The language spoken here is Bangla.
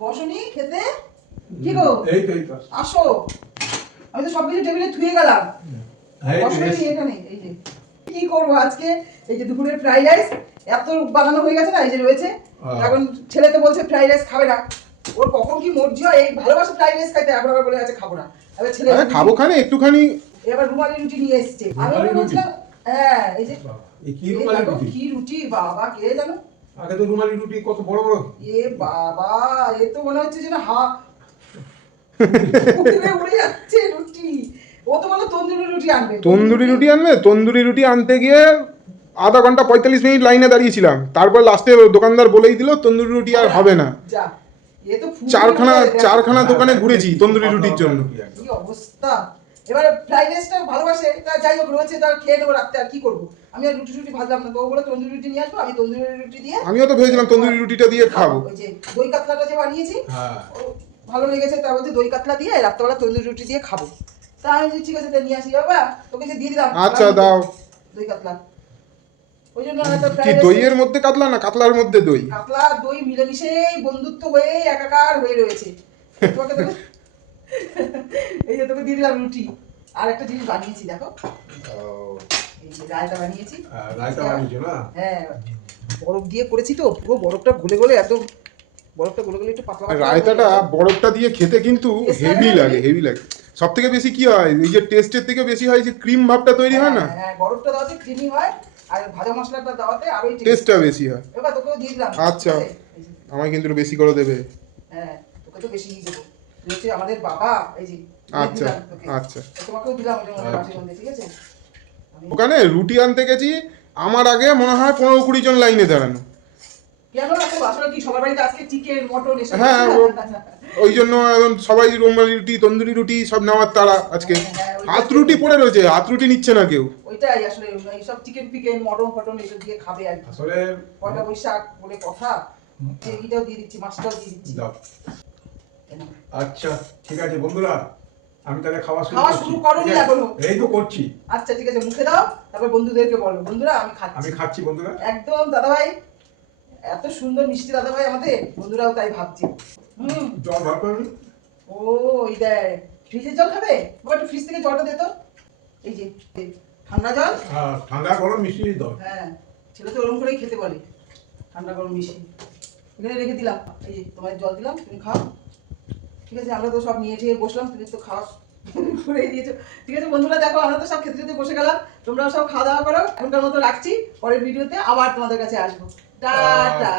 বসনি খেতে? কি গো? এই তো আসো। আমি তো সবকিছু টেবিলে ধুয়ে গেলাম। বসনি এখানে। এই যে কি করবো আজকে? এই যে দুপুরের ফ্রাইড রাইস এত বানানো হয়ে গেছে না, এই যে রয়েছে। এখন ছেলে তো বলছে ফ্রাইড রাইস খাবে না। ওর কখন কি মর্জি হয়, এই ভালোবাসে ফ্রাইড রাইস খাইতে, এখন আবার বলে আছে খাবো না। এবার ছেলে খাবো খানে একটুখানি। এবার রুমালি রুটি নিয়ে এসেছে। আমি বলছিলাম হ্যাঁ এই যে কি রুমালি রুটি? কি রুটি বাবা, কে জানো? আগে তো রুমালি রুটি কত বড় বড়। এ বাবা, এ তো মনে হচ্ছে যে না উড়ে যাচ্ছে রুটি। ও তো বলে তন্দুরি রুটি আনবে। তন্দুরি রুটি আনবে? তন্দুরি রুটি আনতে গিয়ে আধা ঘন্টা 45 মিনিট লাইনে দাঁড়িয়েছিলাম, তারপর লাস্টে দোকানদার বলেই দিল তন্দুরি রুটি আর হবে না। যা, এ তো চারখানা দোকানে ঘুরেছি তন্দুরি রুটির জন্য। কি অবস্থা। এবার ফ্রাইড রাইসটা ভালোবাসে, তা যাই হোক রয়েছে, তার খেয়ে নেবো রাখতে, আর কি করবো। আমি আর রুটি রুটি ভাজলাম না, তো ও বলে তন্দুরি রুটি নিয়ে আসবো। আমি তন্দুরি রুটি দিয়ে, আমিও তো ভেবেছিলাম তন্দুরি রুটিটা দিয়ে খাবো। ওই যে দই কাতলাটা যে বানিয়েছি ভালো লেগেছে, তার মধ্যে দই কাতলা দিয়ে রাত্রেবেলা তন্দুরি রুটি দিয়ে খাবো। তা আমি ঠিক আছে নিয়ে আসি। বাবা তোকে যে দিয়ে দিলাম। আচ্ছা দাও। দই কাতলা ওই জন্য কি দইয়ের মধ্যে কাতলা না কাতলার মধ্যে দই? কাতলা দই মিলেমিশে বন্ধুত্ব হয়ে একাকার হয়ে রয়েছে। তোমাকে তো এই যে তোকে দিয়ে দিলাম রুটি। আর একটা জিনিস বানিয়েছি দেখো, এই যে রায়তা বানিয়েছি। রায়তা বানিয়েছো না? হ্যাঁ বরফ দিয়ে করেছি, তো পুরো বরফটা গলে গলে একদম, বরফটা গলে গলে একটু পাতলা পাতলা। রায়তাটা বরফটা দিয়ে খেতে কিন্তু হেভি লাগে, হেভি লাগে। সব থেকে বেশি কি হয়, এই যে টেস্টের থেকে বেশি হয় যে ক্রিম ভাবটা তৈরি হয় না। হ্যাঁ বরফটা দেওয়াতে ক্রিমি হয়, আর ভাজা মশলাটা দেওয়াতে আরো টেস্টটা বেশি হয়। এবার তোকেও দিয়ে দিলাম। আচ্ছা আমায় কিন্তু একটু বেশি করে দেবে। হ্যাঁ তোকে তো বেশি দেবো, হচ্ছে আমাদের বাবা। এই যে আচ্ছা আচ্ছা তোমাকেও দিলাম ওটা মনে বাটির মধ্যে, ঠিক আছে? ওখানে রুটি আনতে গেছি, আমার আগে মনে হয় 15-20 জন লাইনে দাঁড়ানো। কেন রাখো আসলে কি সবার বাড়িতে আজকে চিকেন মটন এসব? হ্যাঁ ওই জন্য এখন সবাই রুমালি রুটি তন্দুরি রুটি সব নেওয়ার তারা আজকে। হাত রুটি পড়ে রয়েছে, হাত রুটি নিচ্ছে না কেউ। ওইটাই আসলে এইসব চিকেন ফিকেন মটন ফটন এসব দিয়ে খাবে আর কি। আসলে পয়লা বৈশাখ বলে কথা, এইটাও দিয়ে দিচ্ছি, মাছটাও দিয়ে দিচ্ছি। আচ্ছা ঠিক আছে বন্ধুরা, আমি তাহলে খাওয়া শুরু করোনি এখনো? এই তো করছি। আচ্ছা ঠিক আছে, মুখে দাও, তারপর বন্ধুদেরকে বলো বন্ধুরা আমি খাচ্ছি বন্ধুরা। একদম দাদাভাই, এত সুন্দর মিষ্টি দাদাভাই আমাদের, বন্ধুরাও তাই ভাবছে। জল ভালো করে। ও ওই দেখ, ফ্রিজের জল খাবে? বাবা একটু ফ্রিজ থেকে জলটা দে তো। এই যে ঠান্ডা জল, ঠান্ডা গরম মিষ্টি দাও। হ্যাঁ ছেলে তো ওরকম করেই খেতে বলে, ঠান্ডা গরম মিষ্টি। এখানে রেখে দিলাম, এই যে তোমার জল দিলাম, তুমি খাও। ঠিক আছে আমরা তো সব নিয়ে যেয়ে বসলাম, তুমি তো খাওয়া করে দিয়েছো। ঠিক আছে বন্ধুরা দেখো, আমরা তো সব খেতে খেতে বসে গেলাম, তোমরাও সব খাওয়া দাওয়া করো। এখনকার মতো রাখছি, পরের ভিডিওতে আবার তোমাদের কাছে আসবো। টাটা।